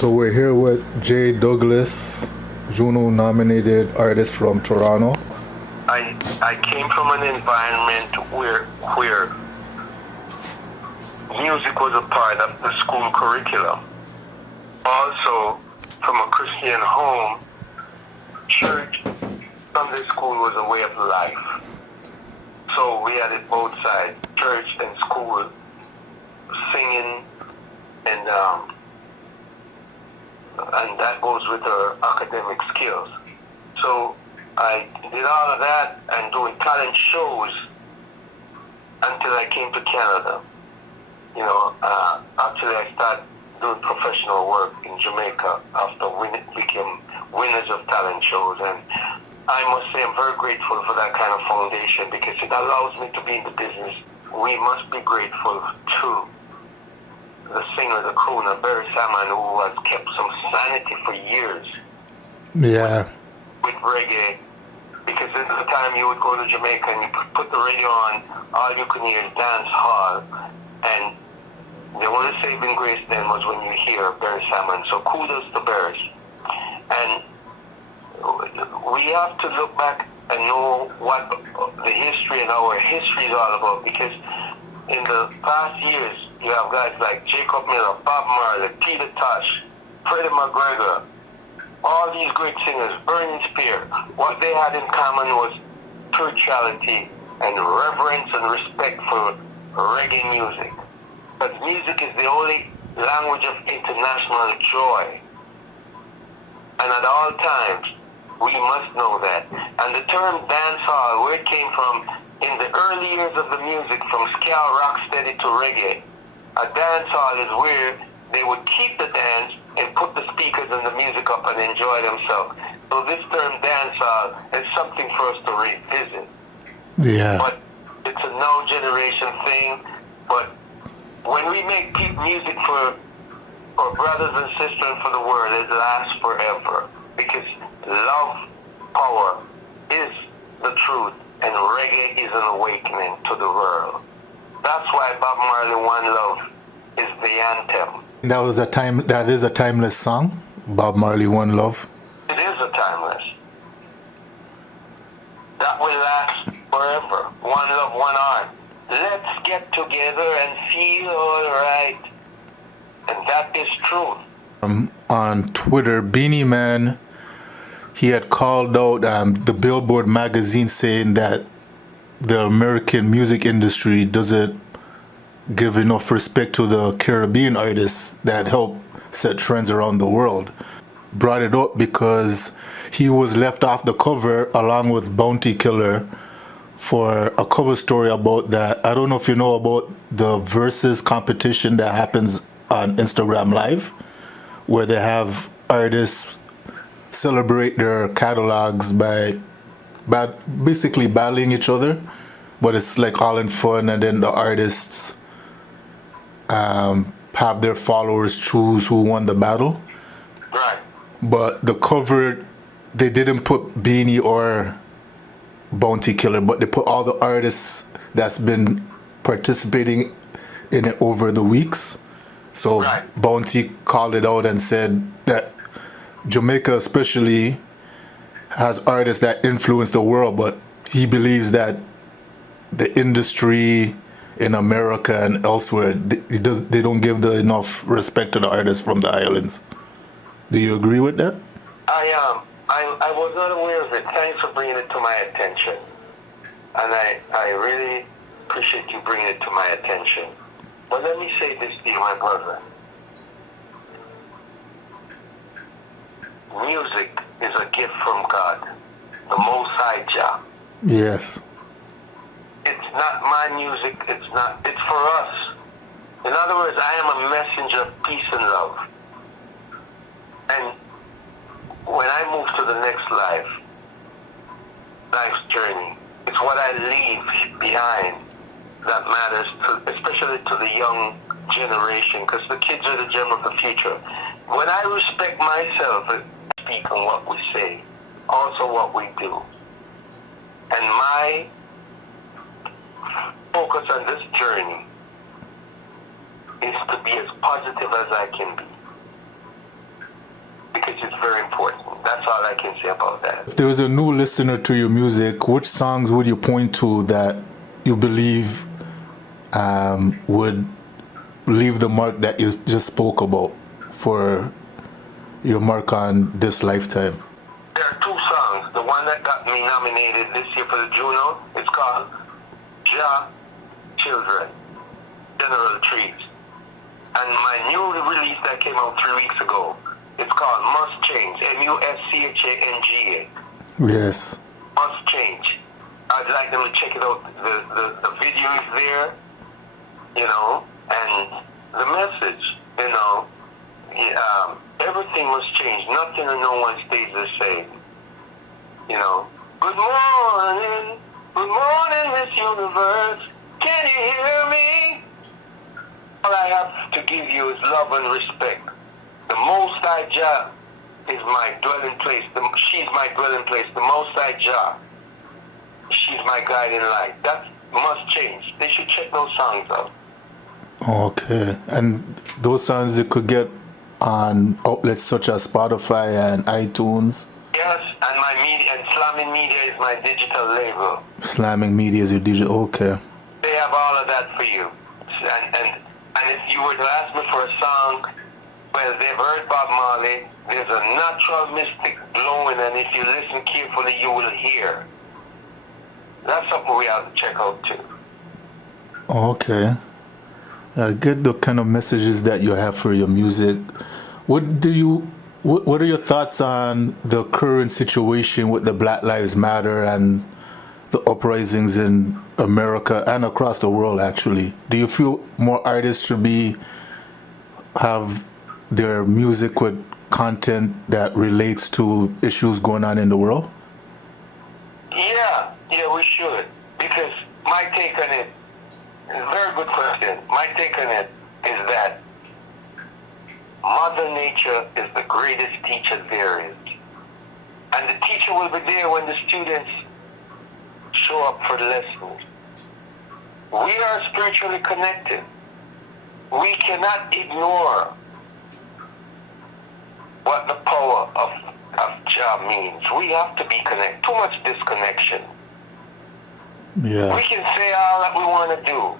So we're here with J. Douglas, Juno nominated artist from Toronto. I came from an environment where music was a part of the school curriculum. Also, from a Christian home, church, Sunday school was a way of life. So we had it both sides, church and school, singing, and that goes with our academic skills. So I did all of that and doing talent shows until I came to Canada. You know, actually I started doing professional work in Jamaica after we became winners of talent shows, and I must say I'm very grateful for that kind of foundation because it allows me to be in the business. We must be grateful to the singer, the crooner, Beres Hammond, who has kept some sanity for years. Yeah. With reggae, because at the time you would go to Jamaica and you put the radio on, all you could hear is dancehall, and the only saving grace then was when you hear Beres Hammond. So kudos to Beres. And we have to look back and know what the history and our history is all about, because in the past years, you have guys like Jacob Miller, Bob Marley, Peter Tosh, Freddie McGregor, all these great singers, Burning Spear. What they had in common was spirituality and reverence and respect for reggae music. But music is the only language of international joy. And at all times, we must know that. And the term dancehall, where it came from, in the early years of the music, from ska, rocksteady to reggae, a dancehall is where they would keep the dance and put the speakers and the music up and enjoy themselves. So this term dancehall is something for us to revisit. Yeah. But it's a now generation thing. But when we make music for our brothers and sisters for the world, it lasts forever. Because love, power is the truth, and reggae is an awakening to the world. That's why Bob Marley One Love is the anthem. That is a timeless song, Bob Marley One Love. It is a timeless. That will last forever. One love, one art. Let's get together and feel alright. And that is truth. On Twitter, Beanie Man, he had called out the Billboard magazine saying that the American music industry doesn't give enough respect to the Caribbean artists that help set trends around the world. Brought it up because he was left off the cover along with Bounty Killer for a cover story about that. I don't know if you know about the Versus competition that happens on Instagram Live, where they have artists celebrate their catalogs by basically battling each other, but it's like all in fun, and then the artists have their followers choose who won the battle. Right. But the cover, they didn't put Beanie or Bounty Killer, but they put all the artists that's been participating in it over the weeks. So right. Bounty called it out and said that Jamaica especially has artists that influence the world, but he believes that the industry in America and elsewhere, they don't give enough respect to the artists from the islands. Do you agree with that? I was not aware of it. Thanks for bringing it to my attention. And I really appreciate you bringing it to my attention. But let me say this to you, my brother. Music is a gift from God, the Most High Jah. Yes. It's not my music, it's for us. In other words, I am a messenger of peace and love. And when I move to the next life's journey, it's what I leave behind that matters, especially to the young generation, because the kids are the gem of the future. When I respect myself, I speak on what we say, also what we do. And my focus on this journey is to be as positive as I can be. is very important. That's all I can say about that. If there was a new listener to your music, which songs would you point to that you believe would leave the mark that you just spoke about for your mark on this lifetime? There are two songs. The one that got me nominated this year for the Juno, it's called Ja Children, General Trees. And my new release that came out 3 weeks ago, it's called Must Change, Muschanga. Yes. Must Change. I'd like them to check it out. The video is there, you know, and the message, you know, everything must change. Nothing and no one stays the same. You know, good morning, Miss Universe. Can you hear me? All I have to give you is love and respect. The Most High Jah is my dwelling place. She's my dwelling place. The Most High Jah. She's my guiding light. That must change. They should check those songs out. Okay. And those songs you could get on outlets such as Spotify and iTunes? Yes, and my media, and Slamming Media is my digital label. Slamming Media is your digital, okay. They have all of that for you. And if you were to ask me for a song, well, they've heard Bob Marley. There's a natural mystic blowing, and if you listen carefully, you will hear. That's something we have to check out too. Okay. Get the kind of messages that you have for your music. What are your thoughts on the current situation with the Black Lives Matter and the uprisings in America and across the world, actually? Do you feel more artists should have their music with content that relates to issues going on in the world? Yeah, we should. Because my take on it, it's a very good question. My take on it is that Mother Nature is the greatest teacher there is. And the teacher will be there when the students show up for the lessons. We are spiritually connected. We cannot ignore what the power of Jah means. We have to be connected. Too much disconnection. Yeah. We can say all that we want to do.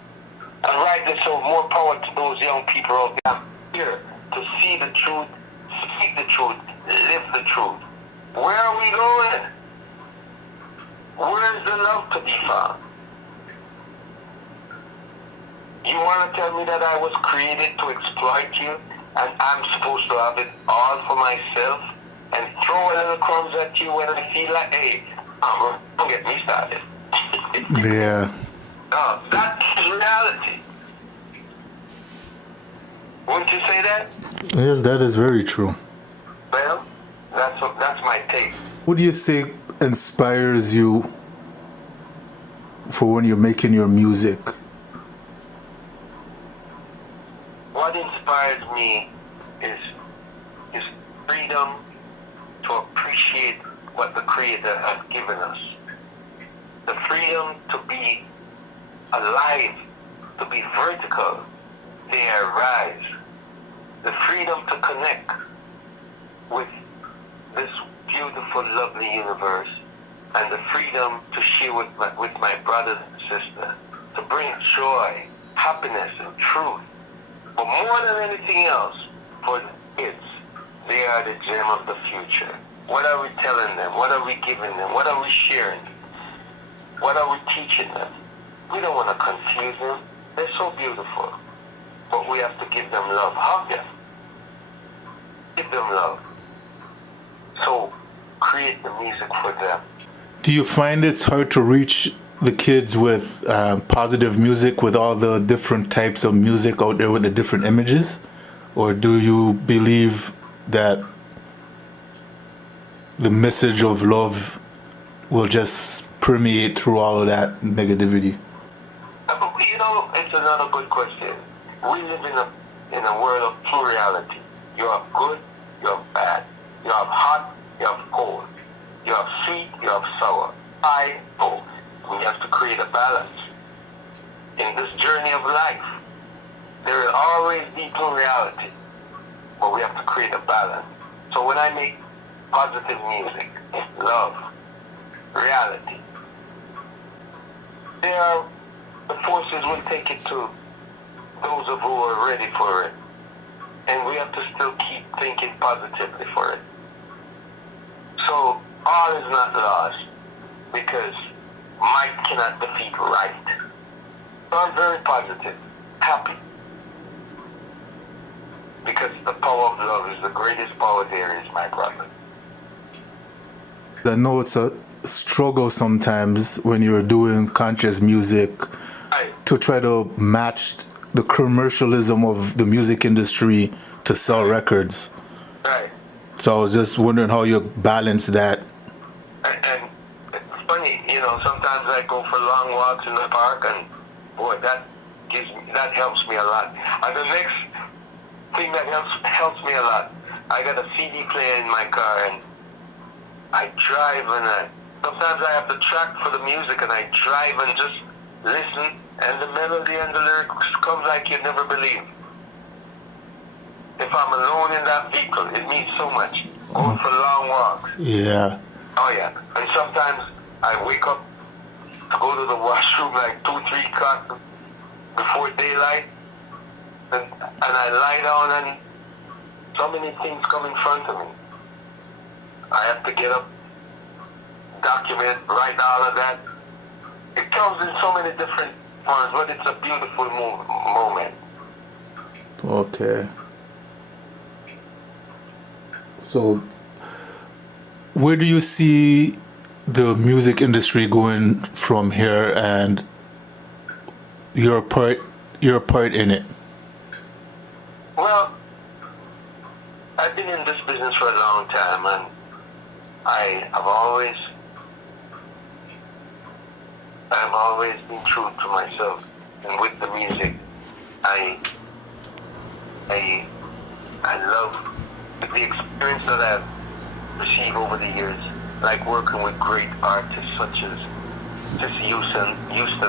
And rightly so, more power to those young people out there here to see the truth, speak the truth, live the truth. Where are we going? Where is the love to be found? You want to tell me that I was created to exploit you and I'm supposed to have it all for myself and throw a little crumbs at you when I feel like, hey, don't get me started. Yeah. No, that's reality. Wouldn't you say that? Yes, that is very true. Well, that's my take. What do you say inspires you for when you're making your music? What inspires me is freedom to appreciate what the Creator has given us. The freedom to be alive, to be vertical, dare rise. The freedom to connect with this beautiful, lovely universe, and the freedom to share with my brothers and sisters, to bring joy, happiness, and truth. But more than anything else, for the kids, they are the gem of the future. What are we telling them? What are we giving them? What are we sharing? What are we teaching them? We don't want to confuse them. They're so beautiful. But we have to give them love. Hug them. Give them love. So create the music for them. Do you find it's hard to reach the kids with positive music, with all the different types of music out there with the different images? Or do you believe that the message of love will just permeate through all of that negativity? You know, it's another good question. We live in a world of plurality. You have good, you have bad. You have hot, you have cold. You have sweet, you have sour. Both. We have to create a balance. In this journey of life, there will always be plurality. But we have to create a balance. So when I make positive music, love, reality, the forces will take it to those of who are ready for it. And we have to still keep thinking positively for it. So all is not lost because might cannot defeat right. So I'm very positive, happy. Because the power of love is the greatest power there is, my brother. I know it's a struggle sometimes when you're doing conscious music to try to match the commercialism of the music industry to sell records. Right. So I was just wondering how you balance that. And it's funny, sometimes I go for long walks in the park, and boy, that helps me a lot. And the next thing that helps me a lot, I got a CD player in my car, and I drive, and sometimes I have the track for the music, and I drive and just listen, and the melody and the lyrics come like you never believe. If I'm alone in that vehicle, it means so much. Going for long walks. Yeah. Oh yeah. And sometimes I wake up to go to the washroom like 2-3 o'clock before daylight, and I lie down, and so many things come in front of me. I have to get up, document, write all of that. It comes in so many different forms, but it's a beautiful moment. Okay. So, where do you see the music industry going from here, and your part in it? Well, I've been in this business for a long time, and I've always been true to myself, and with the music, I love the experience that I've received over the years, like working with great artists such as Houston,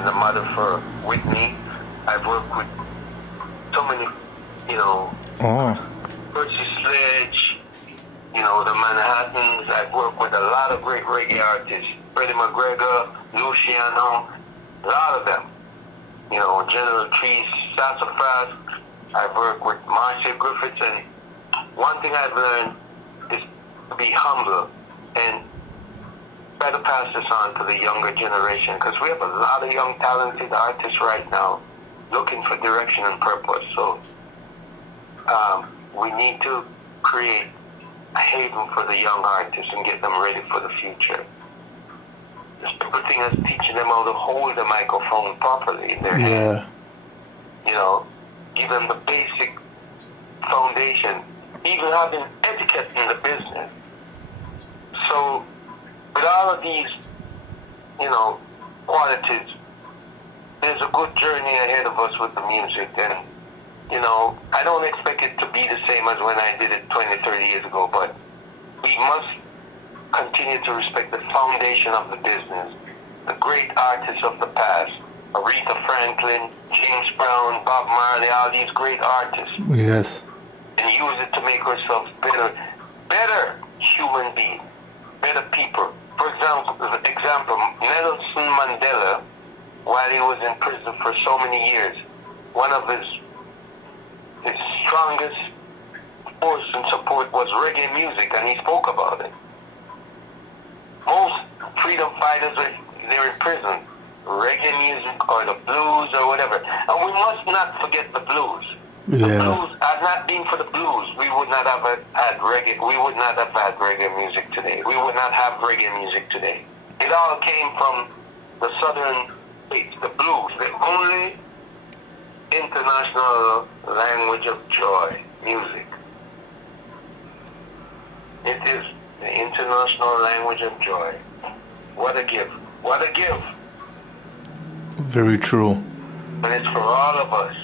the mother for Whitney. I've worked with so many, Percy Sledge, the Manhattans. I've worked with a lot of great reggae artists, Freddie McGregor, Luciano, a lot of them. General Trees, Sassafras. I've worked with Marcia Griffiths, and one thing I've learned is to be humble and try to pass this on to the younger generation, because we have a lot of young talented artists right now looking for direction and purpose. So we need to create a haven for the young artists and get them ready for the future. The simple thing is teaching them how to hold the microphone properly in their hand. Give them the basic foundation, even having etiquette in the business. So with all of these, qualities, there's a good journey ahead of us with the music. And, I don't expect it to be the same as when I did it 20, 30 years ago, but we must continue to respect the foundation of the business, the great artists of the past, Aretha Franklin, James Brown, Bob Marley, all these great artists. Yes. And use it to make ourselves better human beings, better people. For example, Nelson Mandela, while he was in prison for so many years, one of his strongest force and support was reggae music, and he spoke about it. Most freedom fighters, they're in prison. Reggae music or the blues or whatever. And we must not forget the blues. The blues, had not been for the blues, we would not have had reggae. We would not have had reggae music today. We would not have reggae music today. It all came from the southern states, the blues, the only international language of joy, music. It is the international language of joy. What a gift. What a gift. Very true. And it's for all of us.